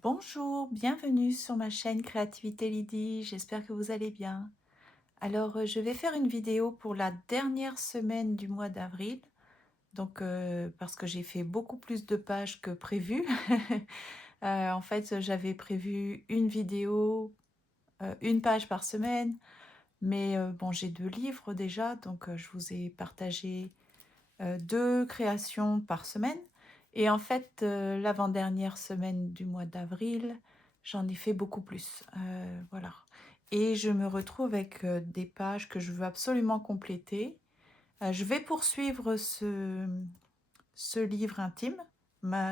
Bonjour, bienvenue sur ma chaîne Créativité Lydie, j'espère que vous allez bien. Alors, je vais faire une vidéo pour la dernière semaine du mois d'avril, donc parce que j'ai fait beaucoup plus de pages que prévu. En fait, j'avais prévu une vidéo, une page par semaine, mais bon, j'ai 2 livres déjà, donc je vous ai partagé 2 créations par semaine et en fait, l'avant-dernière semaine du mois d'avril, j'en ai fait beaucoup plus, voilà et je me retrouve avec, des pages que je veux absolument compléter. Je vais poursuivre ce livre intime,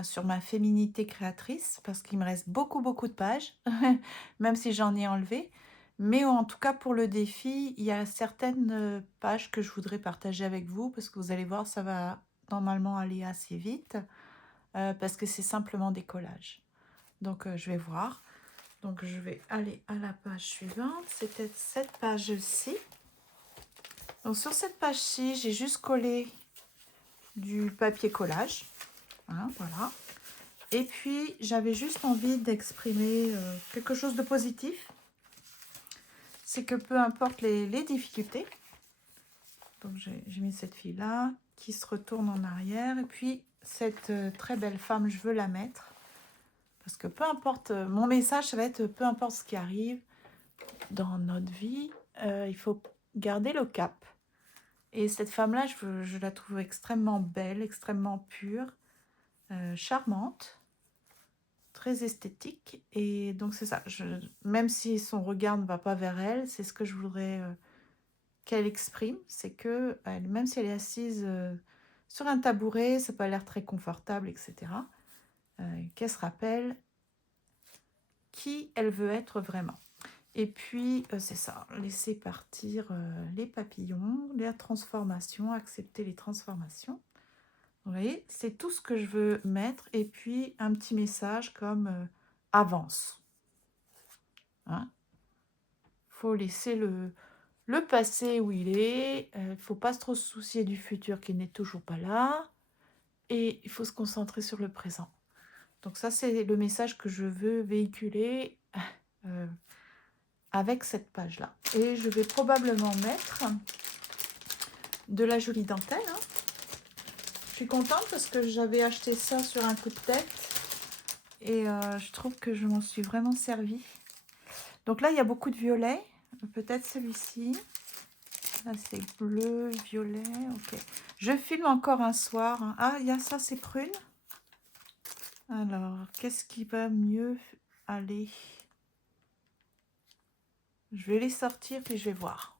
sur ma féminité créatrice parce qu'il me reste beaucoup, beaucoup de pages, même si j'en ai enlevé. Mais en tout cas pour le défi, il y a certaines, pages que je voudrais partager avec vous parce que vous allez voir, ça va normalement aller assez vite, parce que c'est simplement des collages. Donc, je vais voir. Donc je vais aller à la page suivante, c'était cette page-ci. Donc sur cette page-ci, j'ai juste collé du papier collage, hein, voilà. Et puis, j'avais juste envie d'exprimer quelque chose de positif. C'est que peu importe les difficultés, donc j'ai mis cette fille-là qui se retourne en arrière. Et puis, cette très belle femme, je veux la mettre. Parce que peu importe, mon message, ça va être peu importe ce qui arrive dans notre vie, il faut garder le cap. Et cette femme-là, je la trouve extrêmement belle, extrêmement pure, charmante. Très esthétique et donc c'est ça, même si son regard ne va pas vers elle, c'est ce que je voudrais, qu'elle exprime. C'est que, même si elle est assise, sur un tabouret, ça n'a pas l'air très confortable et cetera, qu'elle se rappelle qui elle veut être vraiment et puis, c'est ça, laisser partir, les papillons, la transformation, accepter les transformations. Vous voyez? C'est tout ce que je veux mettre et puis un petit message comme, «Avance», hein. Faut laisser le passé où il est, faut pas trop se soucier du futur qui n'est toujours pas là et il faut se concentrer sur le présent. Donc ça, c'est le message que je veux véhiculer, heu, avec cette page-là et je vais probablement mettre de la jolie dentelle, hein. Je suis contente parce que j'avais acheté ça sur un coup de tête et je trouve que je m'en suis vraiment servie. Donc là, il y a beaucoup de violet, peut-être celui-ci. Là, c'est bleu, violet, ok. Je filme encore un soir, hein. Ah, il y a ça, c'est prune. Alors, qu'est-ce qui va mieux aller? Je vais les sortir puis je vais voir.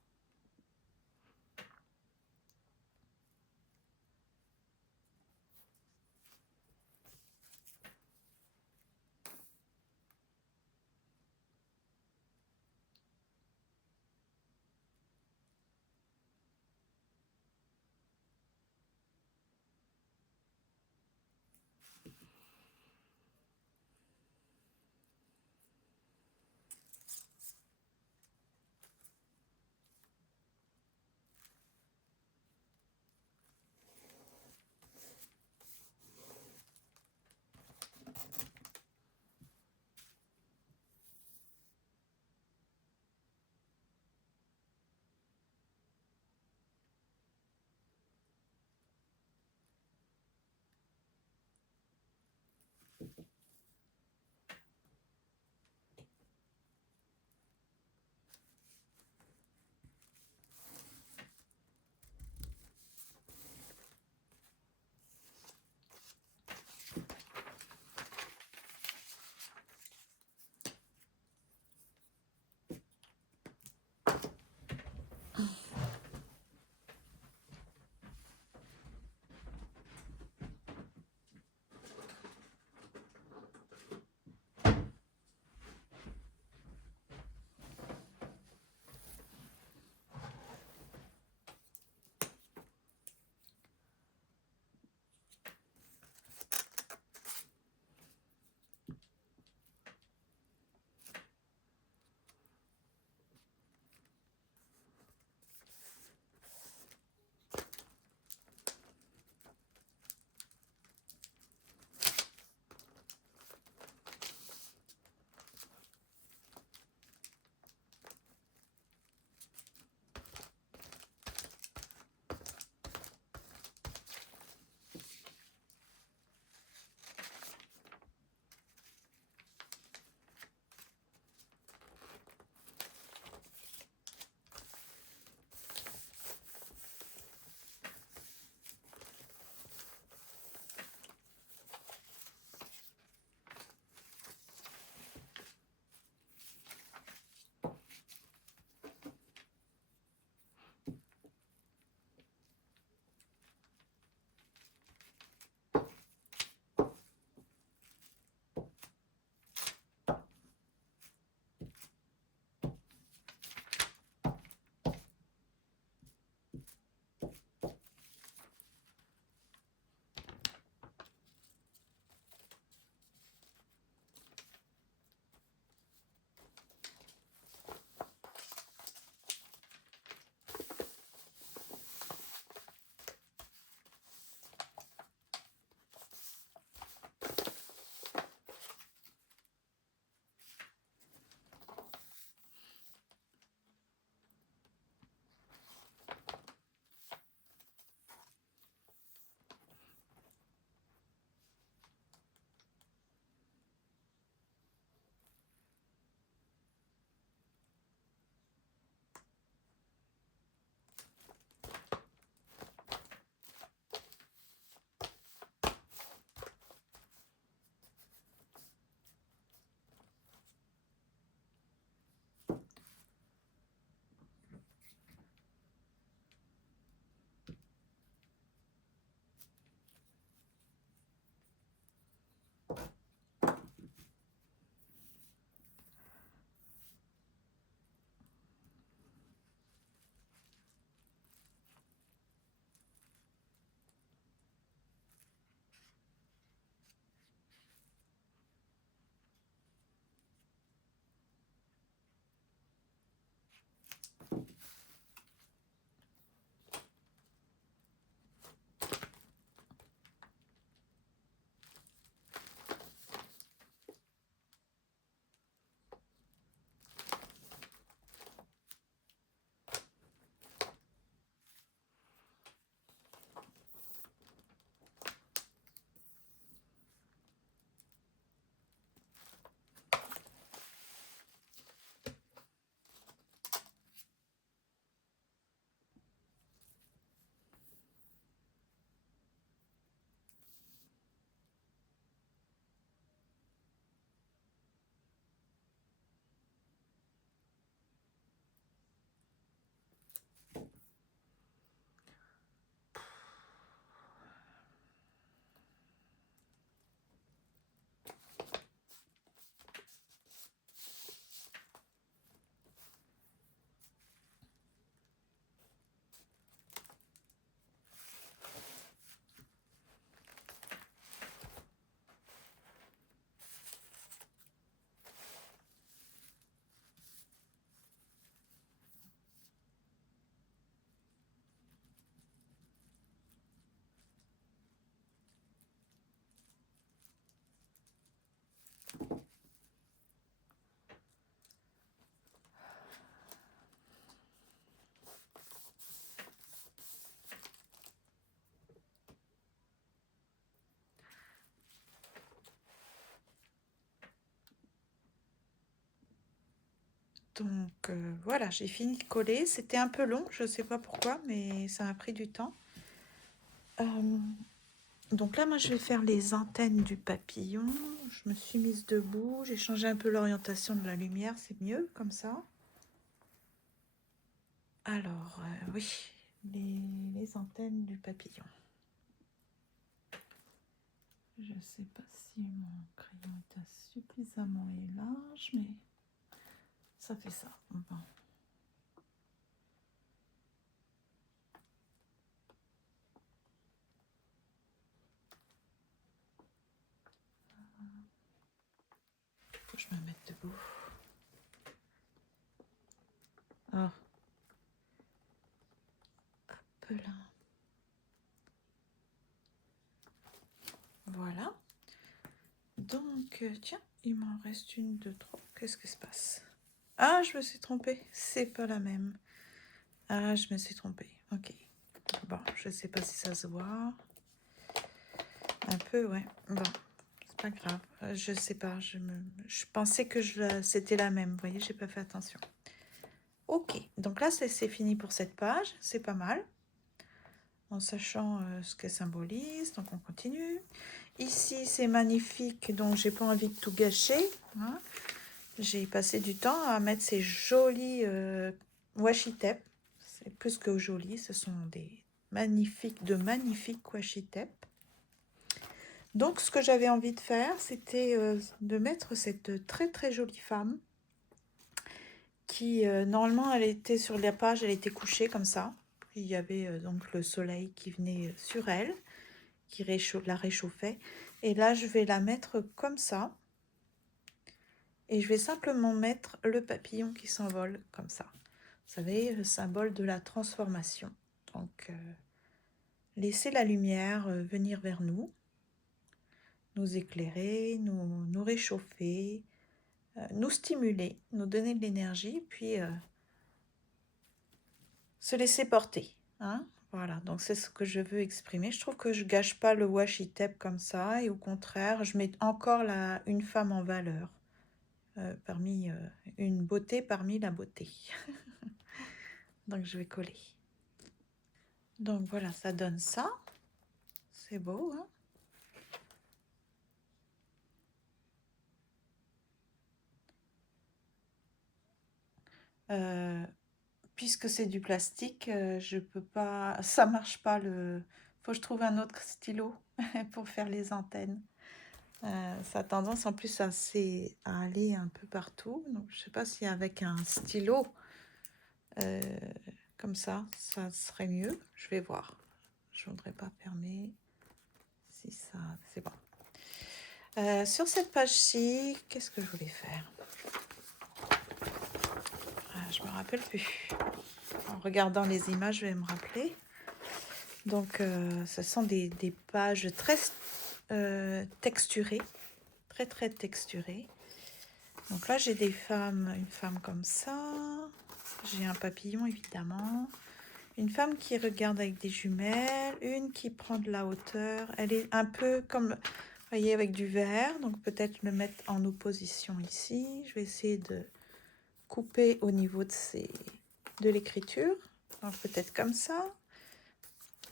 Donc voilà, j'ai fini de coller. C'était un peu long, je ne sais pas pourquoi, mais ça m'a pris du temps. Donc là, moi, je vais faire les antennes du papillon. Je me suis mise debout. J'ai changé un peu l'orientation de la lumière. C'est mieux comme ça. Alors, oui, les antennes du papillon. Je ne sais pas si mon crayon est suffisamment large, mais ça fait ça. Bon. Faut que je me mette debout. Ah. Hop là. Voilà. Donc, tiens, il m'en reste une, deux, trois. Qu'est-ce qui se passe? Ah, je me suis trompée. C'est pas la même. Ah, je me suis trompée. Ok. Bon, je sais pas si ça se voit. Un peu, ouais. Bon, c'est pas grave. Je sais pas. Je pensais que c'était la même. Vous voyez, j'ai pas fait attention. Ok. Donc là, c'est fini pour cette page. C'est pas mal. En sachant ce qu'elle symbolise. Donc, on continue. Ici, c'est magnifique. Donc, j'ai pas envie de tout gâcher. Hein. J'ai passé du temps à mettre ces jolis washi tape. C'est plus que joli, ce sont de magnifiques washi tape. Donc ce que j'avais envie de faire, c'était de mettre cette très très jolie femme qui normalement elle était sur la page, elle était couchée comme ça. Puis il y avait donc le soleil qui venait sur elle, qui la réchauffait. Et là je vais la mettre comme ça. Et je vais simplement mettre le papillon qui s'envole comme ça. Vous savez, le symbole de la transformation. Donc, laisser la lumière venir vers nous, nous éclairer, nous réchauffer, nous stimuler, nous donner de l'énergie, puis se laisser porter. Hein. Voilà, donc c'est ce que je veux exprimer. Je trouve que je gâche pas le washi tape comme ça, et au contraire, je mets encore une femme en valeur, parmi une beauté parmi la beauté. Donc je vais coller. Donc voilà, ça donne ça. C'est beau, hein? Puisque c'est du plastique, je peux pas, ça marche pas faut que je trouve un autre stylo pour faire les antennes. Ça a tendance en plus à aller un peu partout. Donc je sais pas si avec un stylo euh, comme ça serait mieux. Je vais voir. Je voudrais pas fermer. Si ça, c'est bon. Sur cette page-ci, qu'est-ce que je voulais faire? Je me rappelle plus. En regardant les images, je vais me rappeler. Donc, ce sont des pages très texturées, très très texturées. Donc là, j'ai une femme comme ça. J'ai un papillon, évidemment. Une femme qui regarde avec des jumelles. Une qui prend de la hauteur. Elle est un peu comme, vous voyez, avec du vert. Donc, peut-être le mettre en opposition ici. Je vais essayer de couper au niveau de l'écriture. Donc, peut-être comme ça.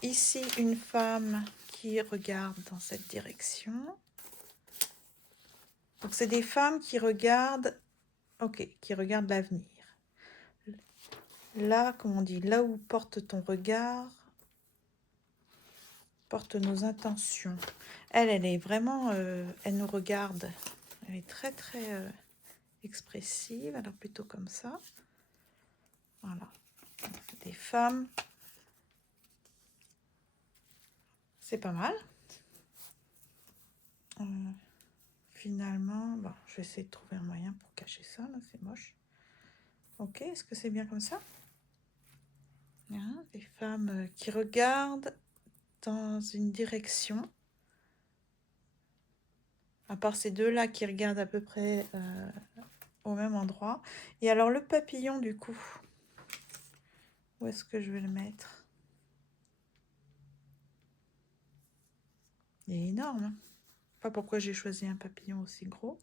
Ici, une femme qui regarde dans cette direction. Donc, c'est des femmes qui regardent, qui regardent l'avenir. Là, comme on dit, là où porte ton regard, porte nos intentions. Elle est vraiment, elle nous regarde. Elle est très, très expressive. Alors, plutôt comme ça. Voilà. Des femmes. C'est pas mal. Finalement, bon, je vais essayer de trouver un moyen pour cacher ça. Là, c'est moche. Ok, est-ce que c'est bien comme ça? Des femmes qui regardent dans une direction. À part ces deux-là qui regardent à peu près au même endroit. Et alors le papillon, du coup, où est-ce que je vais le mettre? Il est énorme. Pas pourquoi j'ai choisi un papillon aussi gros.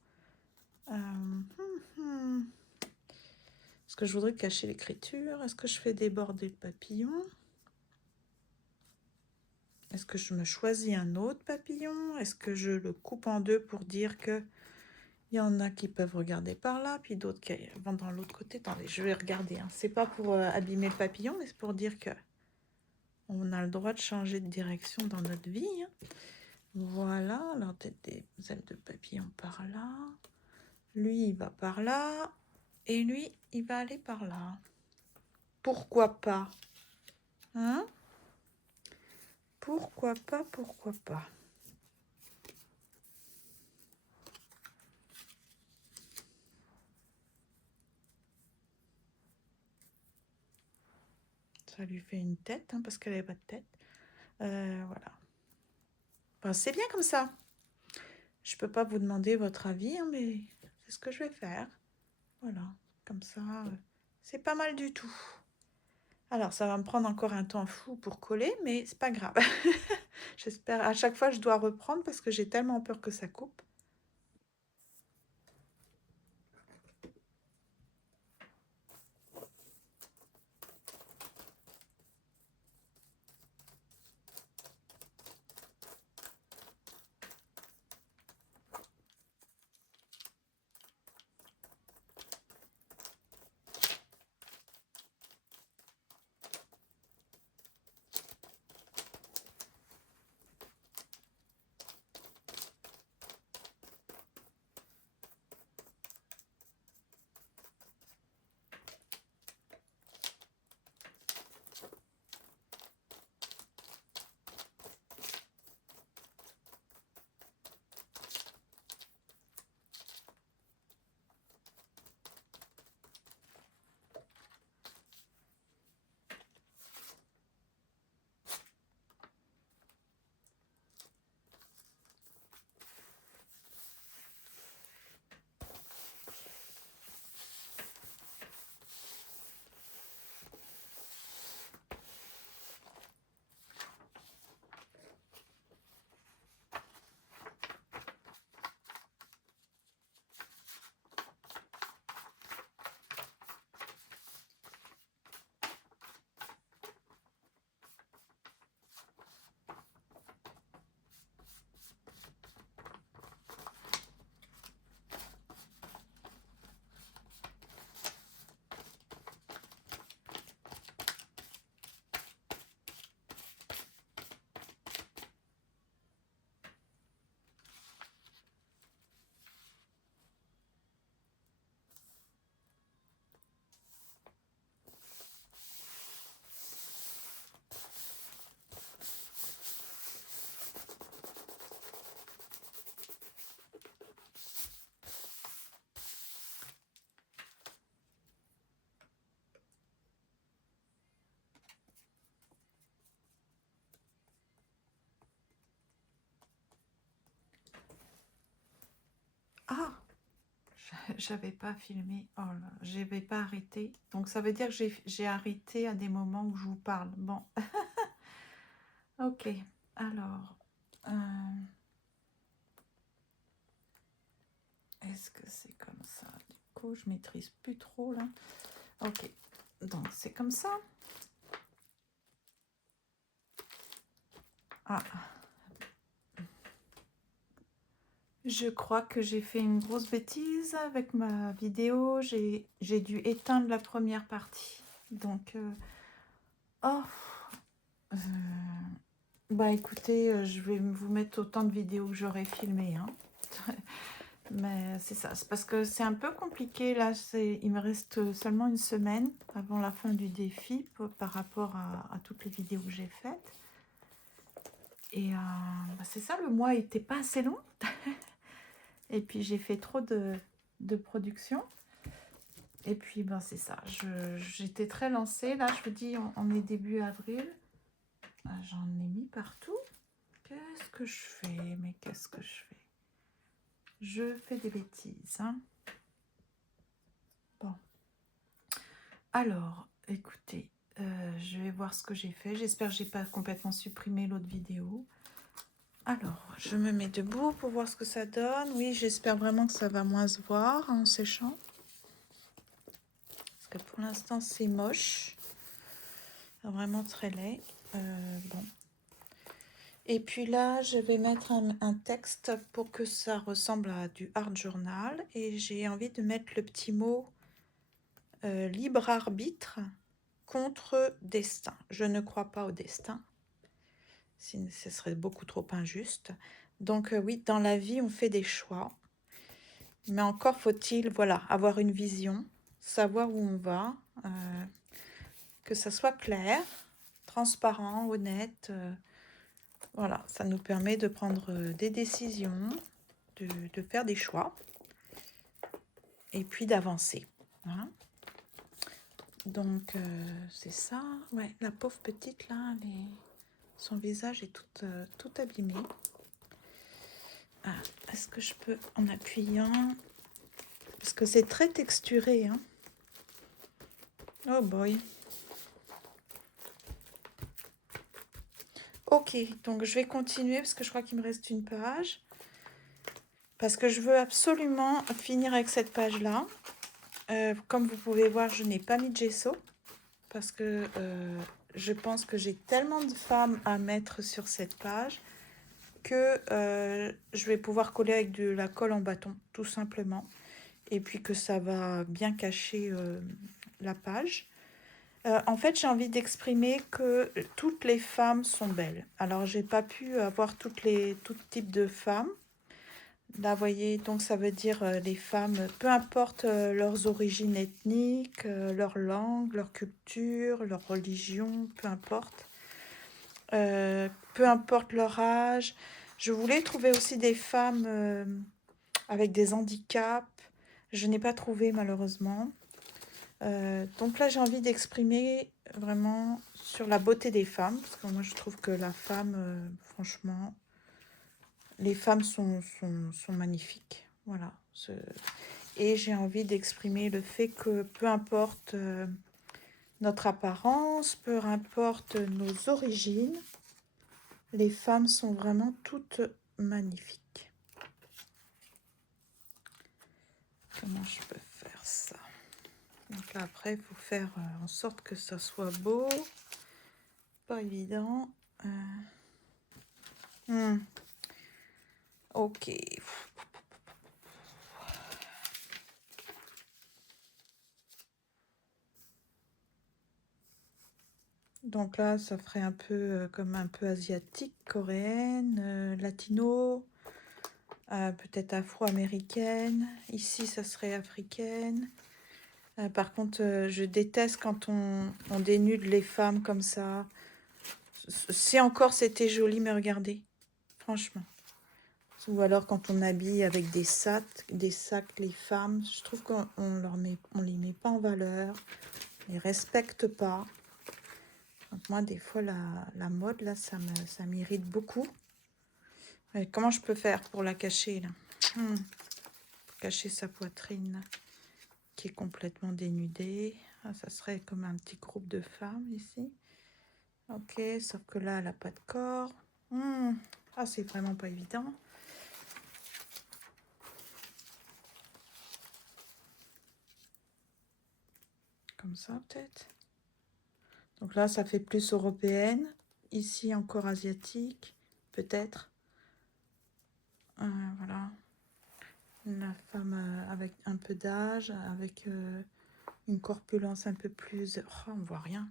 Parce que je voudrais cacher l'écriture. Est-ce que je fais déborder le papillon? Est-ce que je me choisis un autre papillon? Est-ce que je le coupe en deux pour dire que il y en a qui peuvent regarder par là, puis d'autres qui vont dans l'autre côté? Attendez, je vais regarder. Hein. C'est pas pour abîmer le papillon, mais c'est pour dire que on a le droit de changer de direction dans notre vie. Hein. Voilà, alors peut-être des ailes de papillon par là. Lui, il va par là. Et lui, il va aller par là. Pourquoi pas? Hein? Pourquoi pas, pourquoi pas? Ça lui fait une tête, hein, parce qu'elle n'avait pas de tête. Voilà. Enfin, c'est bien comme ça. Je peux pas vous demander votre avis, hein, mais c'est ce que je vais faire. Voilà, comme ça, c'est pas mal du tout. Alors, ça va me prendre encore un temps fou pour coller, mais c'est pas grave. J'espère, à chaque fois, je dois reprendre parce que j'ai tellement peur que ça coupe. Ah, j'avais pas filmé. Oh là, j'avais pas arrêté. Donc ça veut dire que j'ai arrêté à des moments où je vous parle. Bon, ok. Alors, est-ce que c'est comme ça? Du coup, je maîtrise plus trop là. Ok. Donc c'est comme ça. Ah, je crois que j'ai fait une grosse bêtise avec ma vidéo. J'ai dû éteindre la première partie. Donc, oh, euh, bah écoutez, je vais vous mettre autant de vidéos que j'aurais filmé, hein. Mais c'est ça, c'est parce que c'est un peu compliqué là. Il me reste seulement une semaine avant la fin du défi par rapport à toutes les vidéos que j'ai faites. Et bah, c'est ça, le mois n'était pas assez long. Et puis j'ai fait trop de production. Et puis ben, c'est ça, j'étais très lancée. Là, je vous dis, on est début avril. J'en ai mis partout. Qu'est-ce que je fais? Mais qu'est-ce que je fais? Je fais des bêtises. Hein. Bon. Alors, écoutez, je vais voir ce que j'ai fait. J'espère que j'ai pas complètement supprimé l'autre vidéo. Alors, je me mets debout pour voir ce que ça donne. Oui, j'espère vraiment que ça va moins se voir en séchant. que pour l'instant c'est moche, vraiment très laid. Bon. Et puis là, je vais mettre un texte pour que ça ressemble à du art journal. Et j'ai envie de mettre le petit mot libre arbitre contre destin. Je ne crois pas au destin. Ce serait beaucoup trop injuste. Donc oui, dans la vie, on fait des choix. Mais encore faut-il, voilà, avoir une vision, savoir où on va, que ça soit clair, transparent, honnête. Voilà, ça nous permet de prendre des décisions, de faire des choix et puis d'avancer. Voilà. Donc, c'est ça. Ouais, la pauvre petite, là, son visage est tout abîmé. Ah, est-ce que je peux, en appuyant... Parce que c'est très texturé, hein. Oh boy. Ok, donc je vais continuer parce que je crois qu'il me reste une page. Parce que je veux absolument finir avec cette page-là. Comme vous pouvez voir, je n'ai pas mis de gesso. Parce que je pense que j'ai tellement de femmes à mettre sur cette page que je vais pouvoir coller avec de la colle en bâton, tout simplement. Et puis que ça va bien cacher la page. En fait, j'ai envie d'exprimer que toutes les femmes sont belles. Alors, j'ai pas pu avoir tout types de femmes. Là, vous voyez, donc ça veut dire les femmes, peu importe leurs origines ethniques, leur langue, leur culture, leur religion, peu importe. Peu importe leur âge. Je voulais trouver aussi des femmes avec des handicaps. Je n'ai pas trouvé malheureusement. Donc là, j'ai envie d'exprimer vraiment sur la beauté des femmes, parce que moi, je trouve que la femme, franchement, les femmes sont magnifiques. Voilà. Et j'ai envie d'exprimer le fait que peu importe notre apparence, peu importe nos origines, les femmes sont vraiment toutes magnifiques. Comment je peux faire ça? Donc là, après, il faut faire en sorte que ça soit beau. Pas évident. Ok. Donc là, ça ferait un peu comme un peu asiatique, coréenne, latino, peut-être afro-américaine. Ici, ça serait africaine. Par contre, je déteste quand on dénude les femmes comme ça. Si encore c'était joli, mais regardez, franchement. Ou alors quand on habille avec des sacs les femmes, je trouve qu'on les met pas en valeur, on les respecte pas. Donc moi, des fois, la mode, là, ça m'irrite beaucoup. Ouais, comment je peux faire pour la cacher, là pour cacher sa poitrine qui est complètement dénudée. Ah, ça serait comme un petit groupe de femmes ici. Ok, sauf que là, elle n'a pas de corps. Ah, c'est vraiment pas évident. Comme ça, peut-être. Donc là, ça fait plus européenne. Ici, encore asiatique, peut-être. Voilà. La femme avec un peu d'âge, avec une corpulence un peu plus... Oh, on voit rien.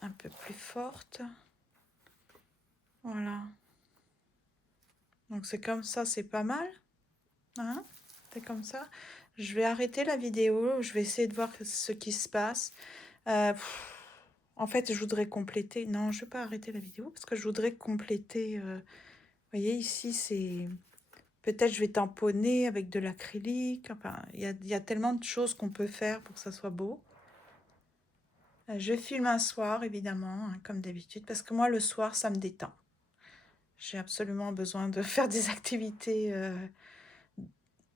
Un peu plus forte. Voilà. Donc c'est comme ça, c'est pas mal. Hein? C'est comme ça. Je vais arrêter la vidéo. Je vais essayer de voir ce qui se passe. En fait, je voudrais compléter... Non, je ne vais pas arrêter la vidéo parce que je voudrais compléter... Vous voyez, ici, c'est... Peut-être je vais tamponner avec de l'acrylique. Enfin, il y a tellement de choses qu'on peut faire pour que ça soit beau. Je filme un soir, évidemment, hein, comme d'habitude, parce que moi, le soir, ça me détend. J'ai absolument besoin de faire des activités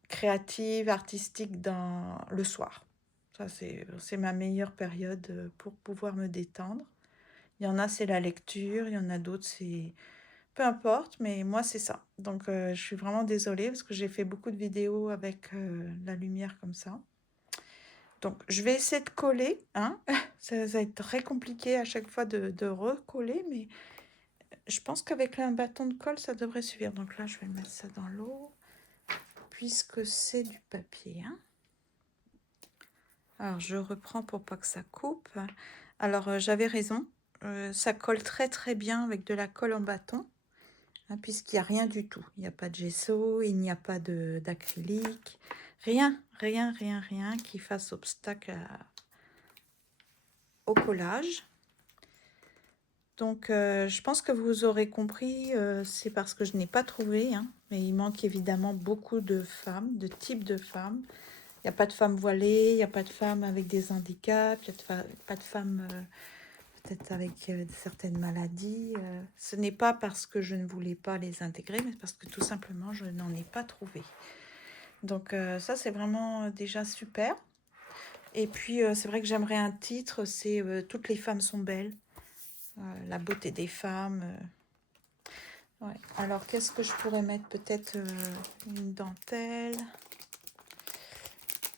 créatives, artistiques dans le soir. Ça, c'est ma meilleure période pour pouvoir me détendre. Il y en a, c'est la lecture. Il y en a d'autres, c'est... Peu importe, mais moi, c'est ça. Donc, je suis vraiment désolée parce que j'ai fait beaucoup de vidéos avec la lumière comme ça. Donc, je vais essayer de coller, hein. Ça va être très compliqué à chaque fois de recoller, mais je pense qu'avec un bâton de colle, ça devrait suffire. Donc là, je vais mettre ça dans l'eau, puisque c'est du papier, hein. Alors, je reprends pour pas que ça coupe. Alors, j'avais raison. Ça colle très très bien avec de la colle en bâton, hein, puisqu'il n'y a rien du tout. Il n'y a pas de gesso, il n'y a pas d'acrylique. Rien, rien, rien, rien qui fasse obstacle au collage. Donc, je pense que vous aurez compris, c'est parce que je n'ai pas trouvé, hein, mais il manque évidemment beaucoup de femmes, de types de femmes. Il n'y a pas de femmes voilées, il n'y a pas de femmes avec des handicaps, il n'y a pas de femmes peut-être avec certaines maladies. Ce n'est pas parce que je ne voulais pas les intégrer, mais parce que tout simplement, je n'en ai pas trouvé. Donc ça, c'est vraiment déjà super. Et puis, c'est vrai que j'aimerais un titre, c'est Toutes les femmes sont belles. La beauté des femmes. Ouais. Alors, qu'est-ce que je pourrais mettre? Peut-être une dentelle.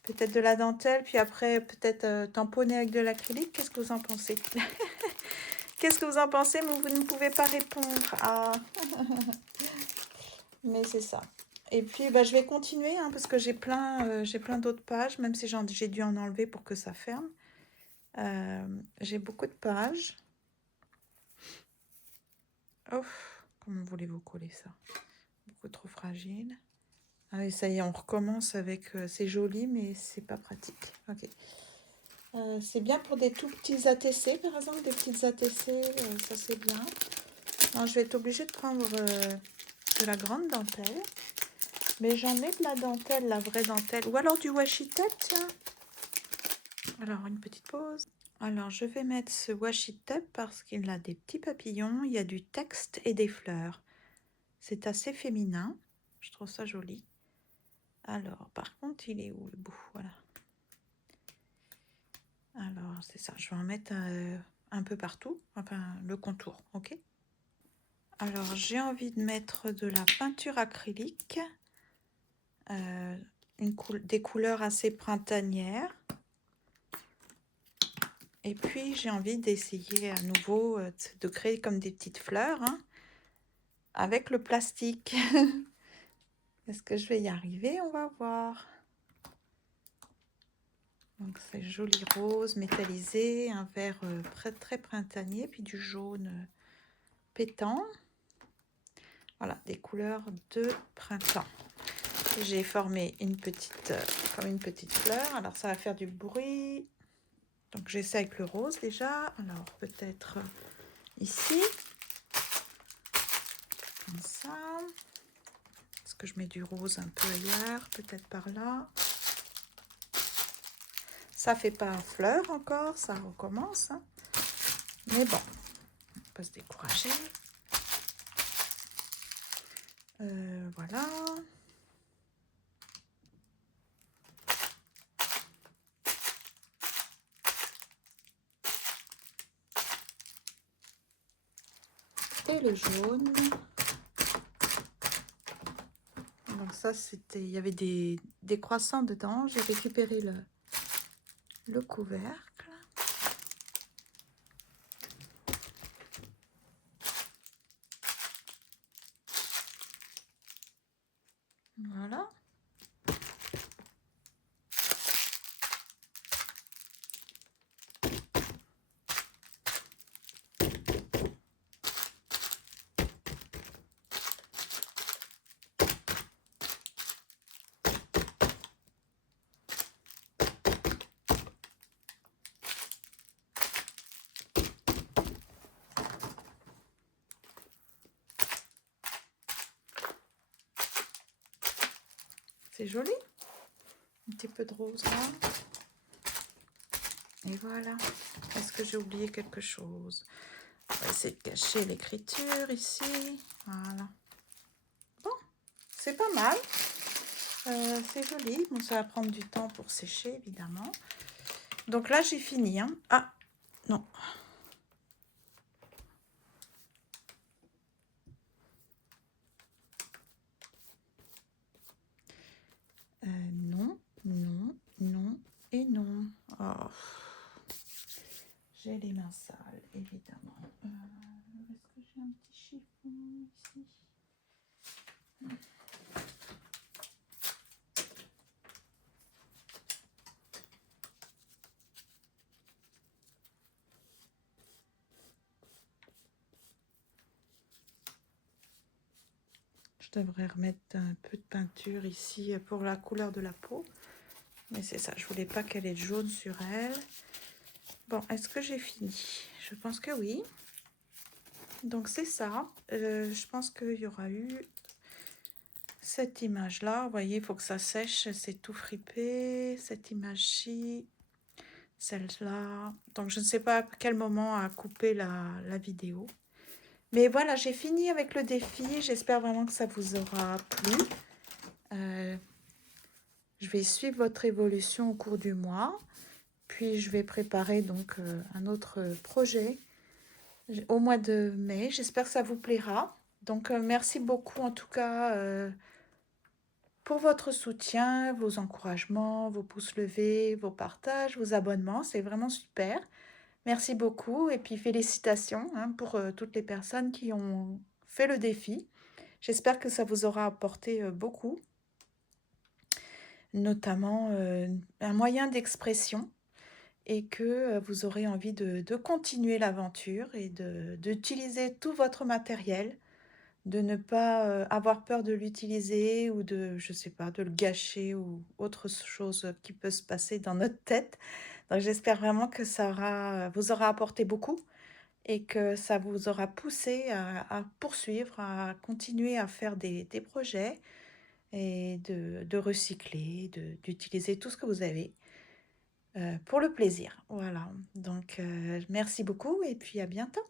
Peut-être de la dentelle, puis après, peut-être tamponner avec de l'acrylique. Qu'est-ce que vous en pensez? Qu'est-ce que vous en pensez? Mais vous ne pouvez pas répondre. Ah, mais c'est ça. Et puis, bah, je vais continuer, hein, parce que j'ai plein d'autres pages, même si j'ai dû en enlever pour que ça ferme. J'ai beaucoup de pages. Oh, comment voulez-vous coller ça? Beaucoup trop fragile. Ah oui, ça y est, on recommence avec... c'est joli, mais c'est pas pratique. Ok. C'est bien pour des tout petits ATC, par exemple, des petites ATC, ça c'est bien. Alors, je vais être obligée de prendre de la grande dentelle. Mais j'en ai de la dentelle, la vraie dentelle. Ou alors du washi tape, tiens. Alors, une petite pause. Alors, je vais mettre ce washi tape parce qu'il a des petits papillons. Il y a du texte et des fleurs. C'est assez féminin. Je trouve ça joli. Alors, par contre, il est où le bout? Voilà. Alors, c'est ça. Je vais en mettre un peu partout. Enfin, le contour, ok? Alors, j'ai envie de mettre de la peinture acrylique. Des couleurs assez printanières. Et puis, j'ai envie d'essayer à nouveau de créer comme des petites fleurs, hein, avec le plastique. Est-ce que je vais y arriver? On va voir. Donc, c'est joli rose métallisé, un vert très printanier, puis du jaune pétant. Voilà, des couleurs de printemps. J'ai formé comme une petite fleur. Alors, ça va faire du bruit. Donc, j'essaie avec le rose déjà. Alors, peut-être ici. Comme ça. Est-ce que je mets du rose un peu ailleurs? Peut-être par là. Ça fait pas fleur encore. Ça recommence, hein. Mais bon, on ne peut pas se décourager. Voilà. Et le jaune. Donc ça, il y avait des croissants dedans. J'ai récupéré le couvercle. Voilà. C'est joli. Un petit peu de rose là. Et voilà. Est-ce que j'ai oublié quelque chose? On va essayer de cacher l'écriture ici. Voilà. Bon, c'est pas mal. C'est joli. Bon, ça va prendre du temps pour sécher, évidemment. Donc là, j'ai fini, hein. Ah, non. Non, non, non et non. J'ai les mains sales, évidemment. Est-ce que j'ai un petit chiffon ici? Je devrais remettre un peu de peinture ici pour la couleur de la peau. Mais c'est ça, je voulais pas qu'elle ait jaune sur elle. Bon, est-ce que j'ai fini? Je pense que oui. Donc c'est ça. Je pense qu'il y aura eu cette image-là. Vous voyez, il faut que ça sèche. C'est tout fripé. Cette image-ci, celle-là. Donc je ne sais pas à quel moment a coupé la vidéo. Mais voilà, j'ai fini avec le défi. J'espère vraiment que ça vous aura plu. Je vais suivre votre évolution au cours du mois. Puis je vais préparer donc un autre projet au mois de mai. J'espère que ça vous plaira. Donc merci beaucoup en tout cas pour votre soutien, vos encouragements, vos pouces levés, vos partages, vos abonnements. C'est vraiment super. Merci beaucoup et puis félicitations pour toutes les personnes qui ont fait le défi. J'espère que ça vous aura apporté beaucoup, notamment un moyen d'expression et que vous aurez envie de continuer l'aventure et d'utiliser tout votre matériel, de ne pas avoir peur de l'utiliser ou de, je sais pas, de le gâcher ou autre chose qui peut se passer dans notre tête. Donc j'espère vraiment que vous aura apporté beaucoup et que ça vous aura poussé à poursuivre, à continuer à faire des projets et de recycler, d'utiliser tout ce que vous avez pour le plaisir. Voilà, donc merci beaucoup et puis à bientôt.